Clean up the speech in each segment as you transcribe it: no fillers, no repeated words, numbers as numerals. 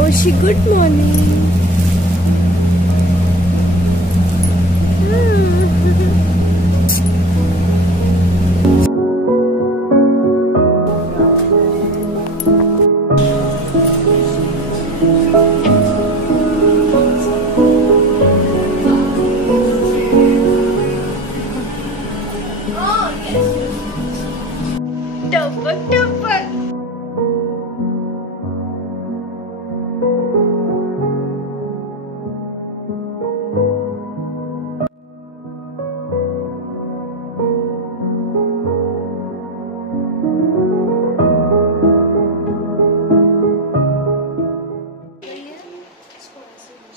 ओशी good morning.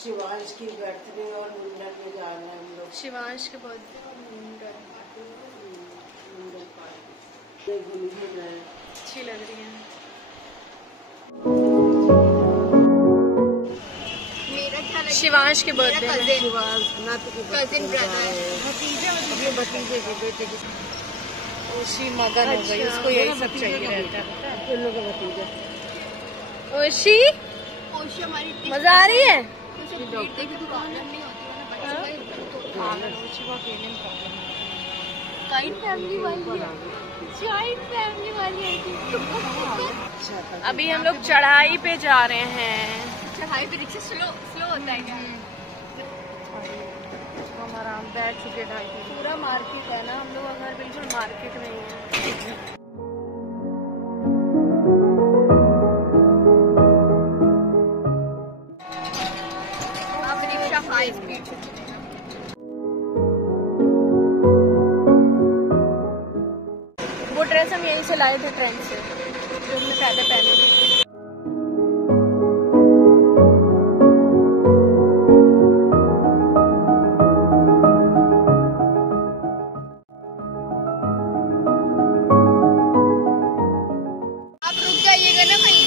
Shivansh की birthday और मुंडन में जा रहे हैं हम लोग। शिवांश के बर्थडे और मुंडन पार्टी अच्छी लग रही है। शिवांश के बर्थडे में कजिन ब्रदर भतीजे के बेटे की ओशी मगन हो गई, उसको यही सब चाहिए रहता है। उन लोगों का भतीजा ओशी मजा आ रही है। अभी हम लोग चढ़ाई पे जा रहे हैं। चढ़ाई पे रिक्शा स्लो होता है क्या? हमारा हम बैठ चुके ढाई पे। पूरा मार्केट है ना, हम लोग अगर बिल्कुल मार्केट में ही है। अब रिक्शा 5 स्पीड। वो ड्रेस हम यहीं से लाए थे ट्रेन से, जो हमने पहले पहनी थी। आप रुक जाइएगा ना कहीं।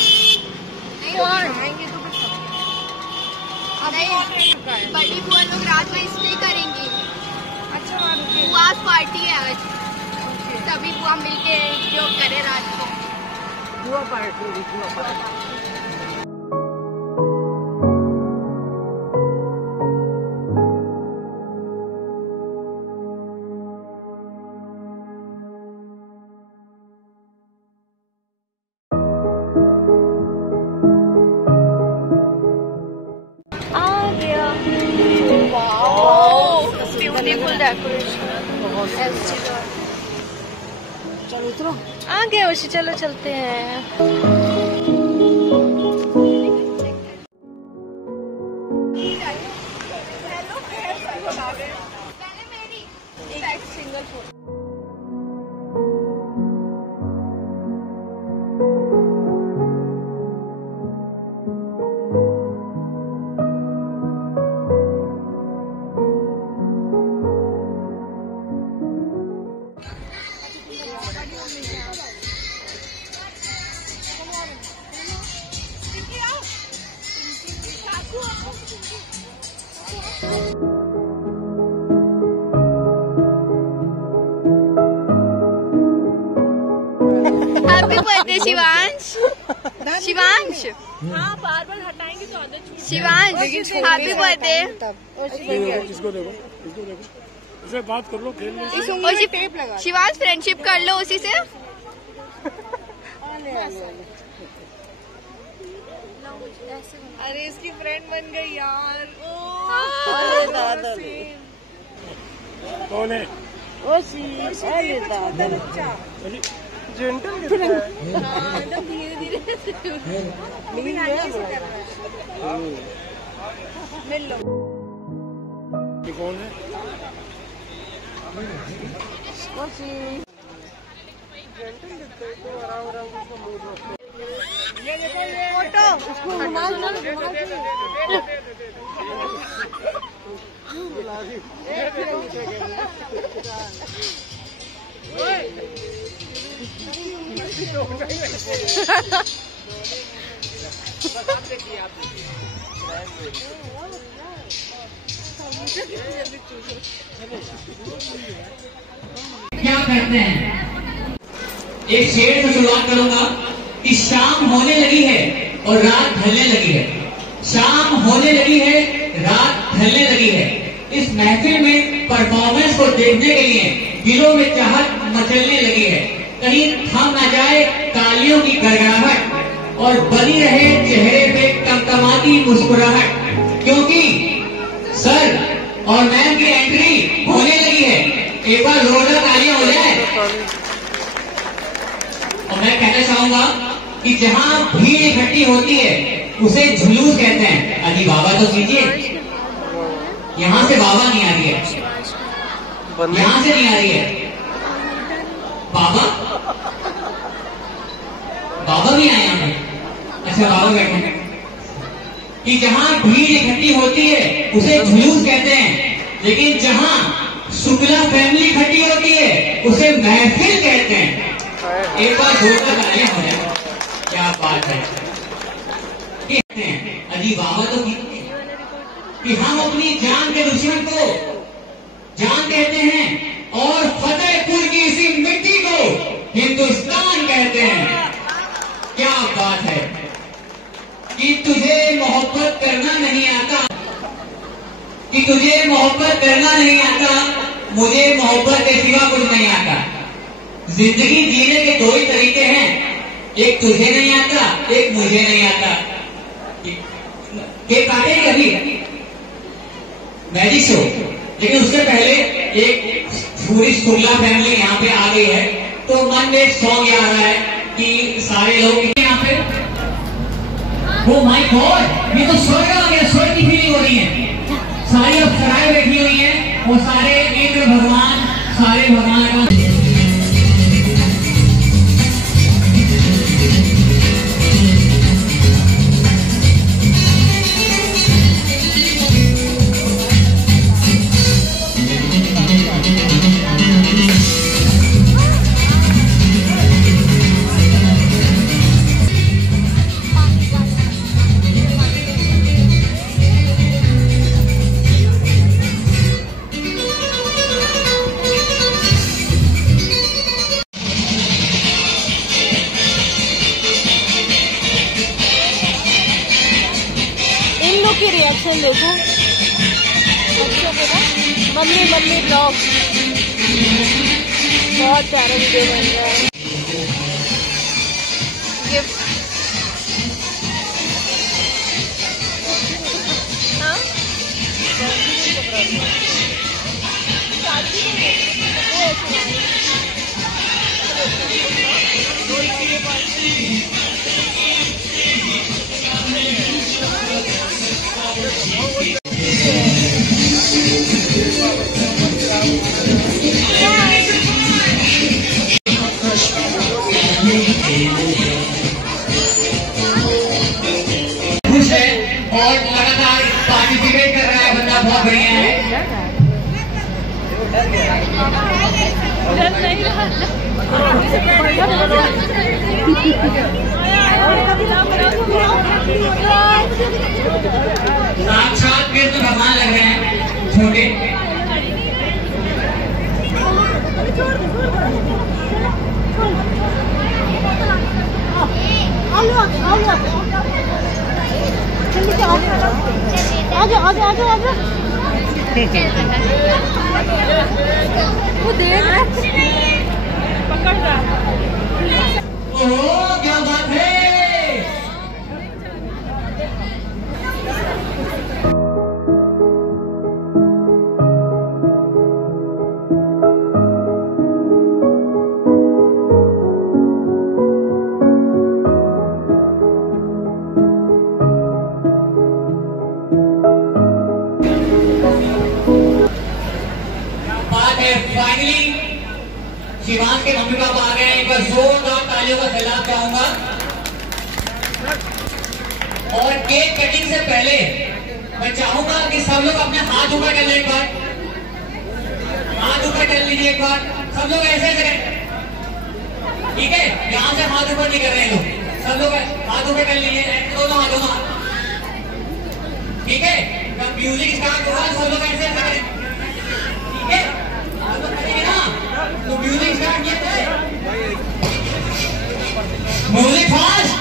नहीं आएंगे तो नहीं, बड़ी बुआ लोग रात में स्टे करेंगी। अच्छा वहाँ रुके। बुआ पार्टी है आज, सभी बुआ मिलके जो करे रात को। हुआ पार्टी ब्यूटीफुल डेकोरेशन। चलो उतरो। आ गए ओशी, चलो चलते हैं। Happy birthday Shivansh. शिवांश हाँ बार बार हटाएंगे तो आदत छूट। Shivansh happy birthday. इसको देखो इसे बात कर लो, खेल लो। शिवांश फ्रेंडशिप कर लो उसी से। अरे इसकी फ्रेंड बन गई यार। कौन है? ओशी अरे दादा जेंटल धीरे धीरे मिल लो। ये कौन है? ओशी जेंटल दिखता है तो आराम आराम उसको मूड रखो। ये देखो ये फोटो उसको रुमाल दो। क्या करते हैं? एक शेर से शुरुआत करूंगा कि शाम होने लगी है और रात ढलने लगी है। शाम होने लगी है, रात ढलने लगी है। इस महफिल में परफॉर्मेंस को देखने के लिए दिलों में चाहत मचलने लगी है। कहीं थम न जाए तालियों की गड़गड़ाहट और बनी रहे चेहरे पे टमटमाती मुस्कुराहट, क्योंकि सर और मैम की एंट्री होने लगी है। एक बार जोरदार तालियां हो जाए। और मैं कहना चाहूंगा कि जहां भीड़ इकट्ठी होती है उसे जुलूस कहते हैं। अजी बाबा तो कीजिए, यहाँ से बाबा नहीं आ रही है, यहाँ से नहीं आ रही है बाबा, बाबा भी आए यहाँ पे। अच्छा बाबा बैठे। कि जहां भीड़ इकट्ठी होती है उसे जुलूस कहते हैं, लेकिन जहां शुक्ला फैमिली इकट्ठी होती है उसे महफिल कहते हैं। एक बार जोरदार तालियां हो जाए। क्या बात है। अजी बाबा तो कि हम अपनी जान के दुश्मन को जान कहते हैं और फतेहपुर की इसी मिट्टी को हिंदुस्तान कहते हैं। क्या बात है। कि तुझे मोहब्बत करना नहीं आता, कि तुझे मोहब्बत करना नहीं आता, मुझे मोहब्बत के सिवा कुछ नहीं आता। जिंदगी जीने के दो ही तरीके हैं, एक तुझे नहीं आता, एक मुझे नहीं आता। केक काटेंगे अभी मैजिक शो, लेकिन उससे पहले एक पूरी शुक्ला फैमिली यहाँ पे आ गई है, तो मन में एक सॉन्ग याद आ रहा है कि सारे लोग यहाँ पे, ओ माय गॉड, ये तो स्वर्ग आ गया, स्वर्ग की फीलिंग हो रही है। सारी अप्सराएं बैठी हुई हैं और सारे इंद्र भगवान, सारे भगवान का की रिएक्शन देखो। अच्छा बेटा, मम्मी मम्मी ब्लॉग बहुत प्यारा वीडियो बन रहा है। गिफ्ट हाँ खुश है और लगातार पार्टिसिपेट कर रहा है बंदा, बहुत बढ़िया है। साक्षात कृष्ण भगवान लग रहे हैं छोटे। वो देख पकड़ रहा। ओह क्या बात है। फाइनली शिवांश के मम्मी पापा आ गए हैं। एक बार जोरदार तालियों का सैलाब चाहूंगा। और केक कटिंग से पहले मैं चाहूंगा कि सब लोग अपने हाथ ऊपर कर लें। एक बार हाथ ऊपर कर लीजिए एक बार सब लोग, ऐसे ऐसे ठीक है। यहां से हाथ ऊपर नहीं कर रहे लोग, सब लोग हाथ ऊपर कर लीजिए, दोनों हाथों में, ठीक है। जब म्यूजिक स्टार्ट होगा सब लोग ऐसे ऐसे करें, ठीक है। तो म्यूजिक स्टार्ट किया जाए, म्यूजिक फास्ट।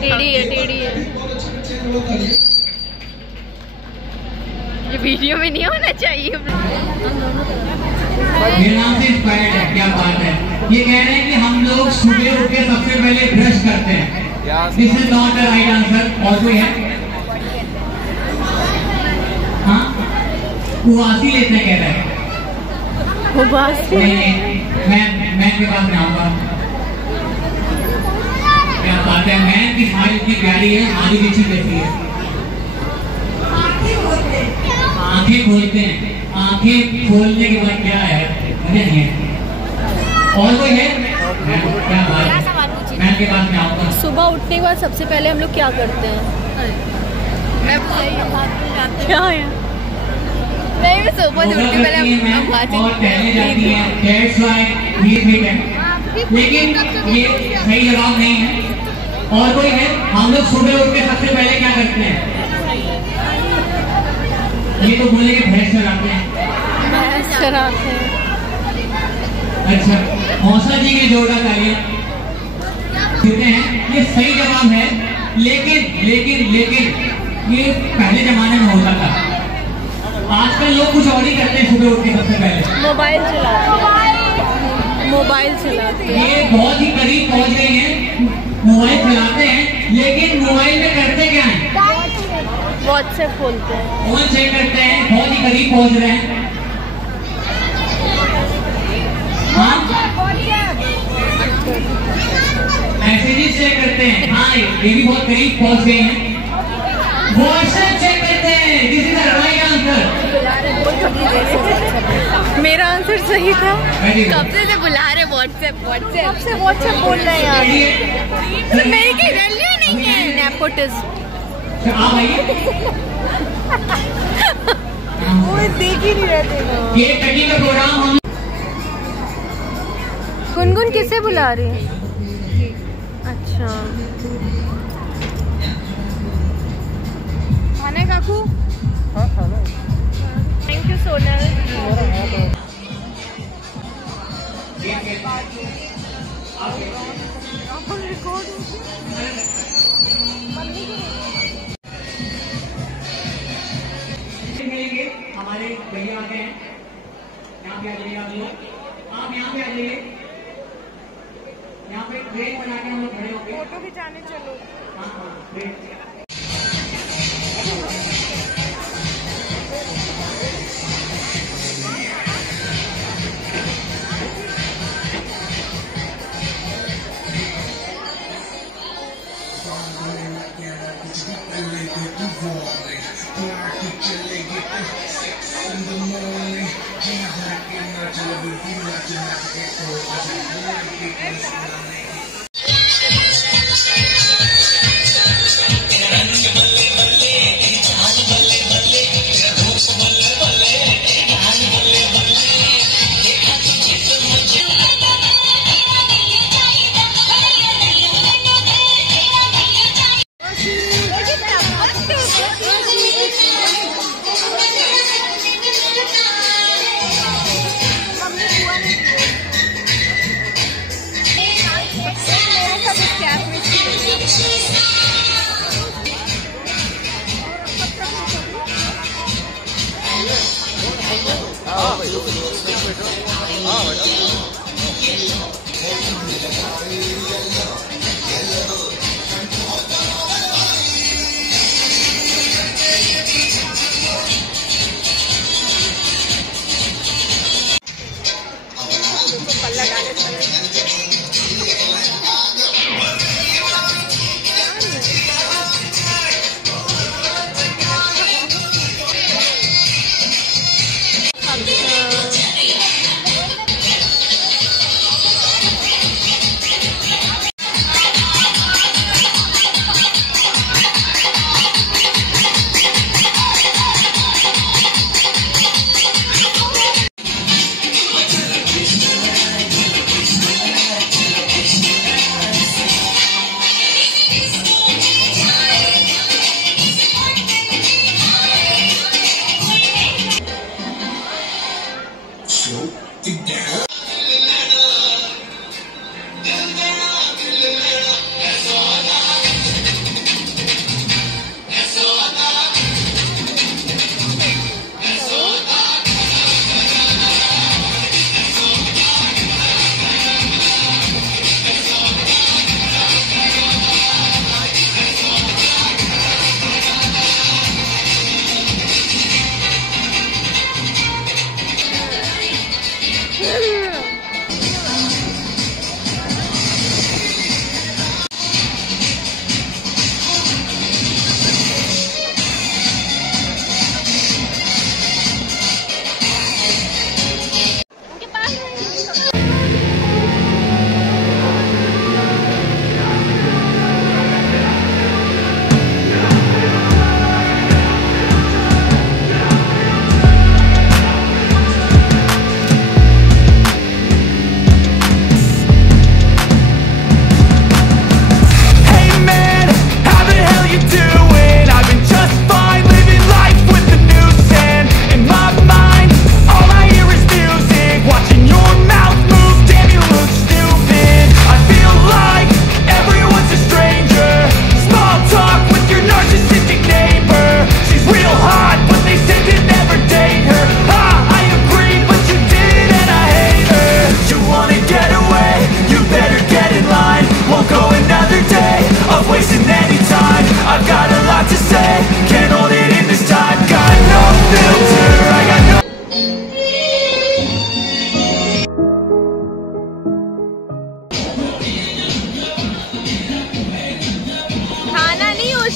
टेढ़ी है, टेढ़ी है। ये वीडियो में नहीं होना चाहिए। मेरे नाम से इंस्पायर्ड है, क्या बात है। ये कह रहे हैं कि हम लोग सुबह उठ के सबसे पहले ब्रश करते हैं। This is not the right answer. और कोई है? हाँ, उवासी लेते हैं कह रहे हैं। नहीं, मैं के पास में आऊंगा। क्या बात है, मैं की स्माइल इतनी प्यारी है, आधी पीछे कैसी है। आंखें खोलते हैं, आंखें खोलने के बाद क्या है, मुझे नहीं है। और कोई है? क्या बात है, मैं के पास में आऊंगा। सुबह उठने के बाद सबसे पहले हम लोग क्या करते हैं? मैं क्या है? नहीं, मैं सुबह उठने पहले और टहलने जाती है। That's why ये ठीक है, लेकिन ये सही जवाब नहीं है। और कोई है? हम लोग सुबह उठ के सबसे पहले क्या करते हैं? ये तो बोले कि भैंस चराते हैं। भैंस चराते हैं। अच्छा, मौसा जी के जोड़ा तालियां देते हैं। ये सही जवाब है, लेकिन लेकिन लेकिन ये पहले जमाने में होता था। आजकल लोग कुछ और ही करते हैं सुबह उठ के सबसे पहले। मोबाइल चलाते हैं। मोबाइल चलाते हैं। ये बहुत ही करीब पहुंच गए हैं। मोबाइल चलाते हैं, लेकिन मोबाइल में करते क्या है? व्हाट्सएप खोलते हैं। फोन चेक करते हैं। बहुत ही करीब पहुंच रहे हैं। हाँ, मैसेजेस चेक करते हैं। हाँ, ये भी बहुत करीब पहुंच गए हैं। व्हाट्सएप चेक करते हैं। This is the right answer. मेरा आंसर सही था। कब से बुला रहे व्हाट्सएप कब से व्हाट्सएप बोल रहे हैं यार? तो मेरी की वैल्यू नहीं है। नेपोटिज्म। आप आइए। वो देख ही नहीं रहे थे। केक कटिंग का प्रोग्राम हम गुनगुन किसे बुला रही है? अच्छा, खाने काकू। Thank you Sonal. मिलेंगे, हमारे भैया आते हैं। यहाँ पे आ जाइए आप लोग। आप यहाँ पे आ जाइए। यहाँ पे ट्रेन बना के हम लोग खड़े होंगे। फोटो खिंचाने चलो। हाँ हाँ, ट्रेन।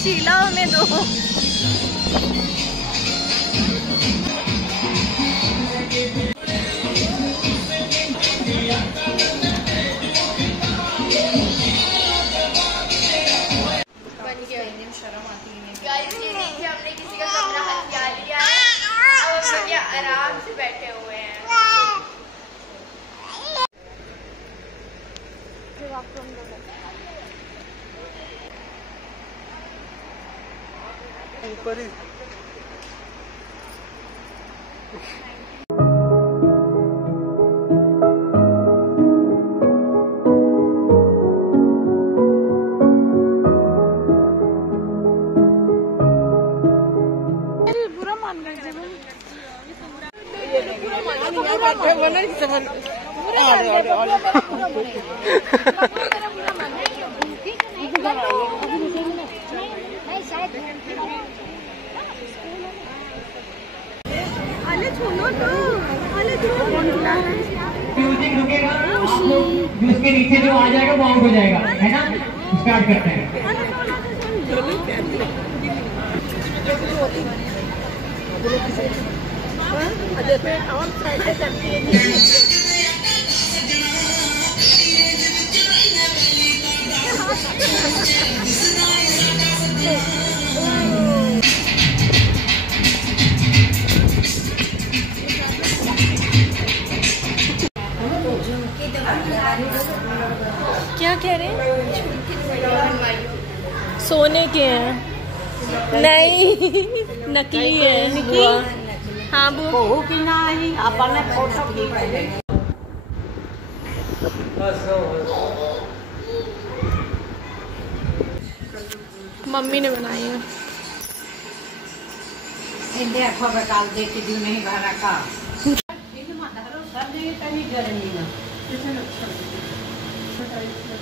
शीला हमें दो। गाइस ये देखिए हमने किसी का कमरा हथिया लिया है। अब हम लोग यहाँ आराम से बैठे हुए हैं। ऊपर ही म्यूजिक रुकेगा, आप लोग उसके नीचे जो आ जाएगा वो आउट हो जाएगा, है ना? स्टार्ट करते हैं। क्या कह रहे हैं? सोने के हैं? नहीं, नकली है। हाँ वो की नहीं अपन फोटो की मम्मी ने बनाई है। देखो बकाल देख के दिल नहीं भरा का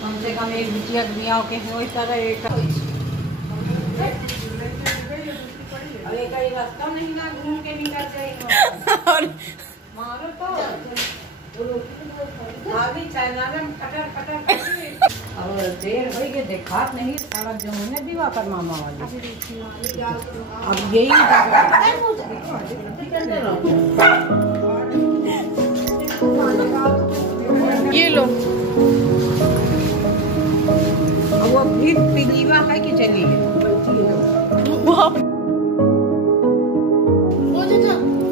कम से कम एक बिटिया बिया के हो तरह एक रास्ता नहीं ना घूम के निकल जाएगा मारो तो आगे चाइना में कटर कटर और देर हो गई देखा नहीं सारा जो है दीवा पर मामा वाली अब यही ये लो वो फिर पिलीवा है कि चली है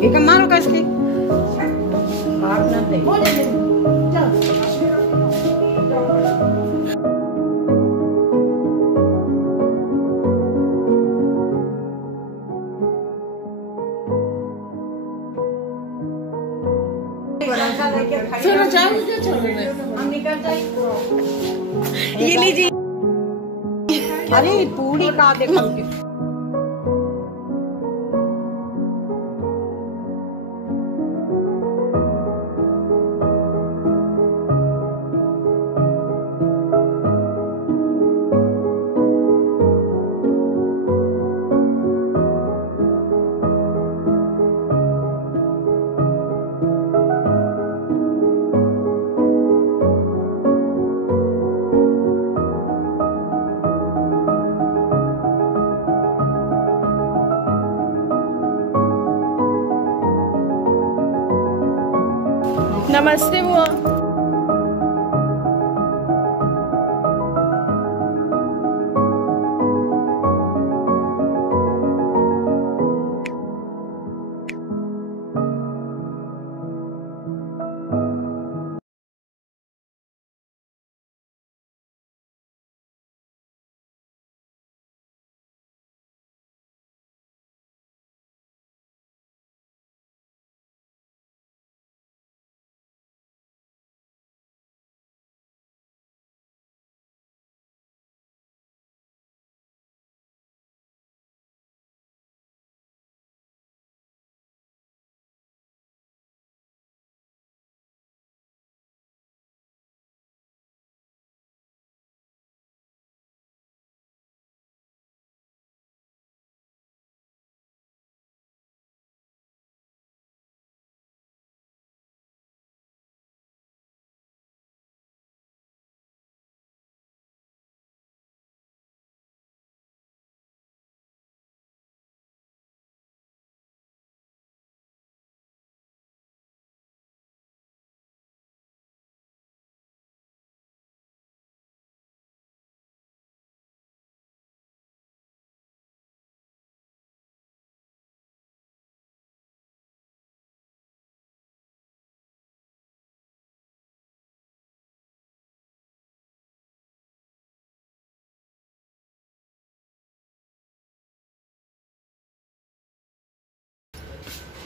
एक मारो कसके मारना नहीं चलो जाओ हम निकल जाए ये लीजिए। अरे पूरी का देखो नमस्ते बुआ।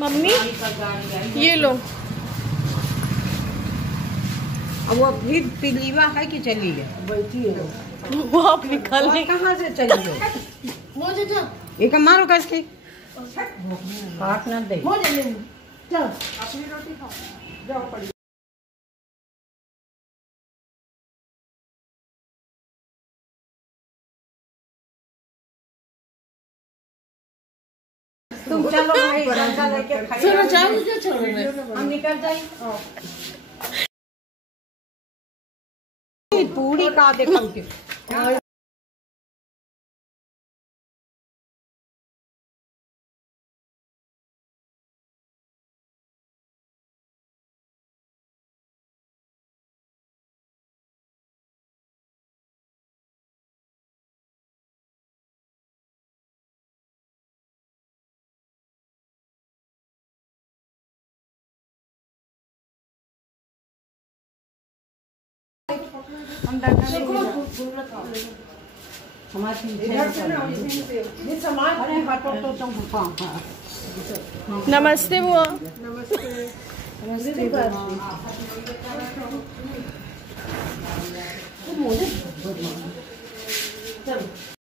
मम्मी ये लो। अब वो फिर पीलीवा है कि चली है? बैठी है वो आप निकल और कहाँ से चली गई? एक मारो कसके काट ना दे। चल अपनी रोटी खाओ, जाओ पड़ी। तुम चलो भाई, डंडा लेके चलो जाओ, चलो मैं हम निकल जाए। पूरी का देखो के नमस्ते बुआ। नमस्ते।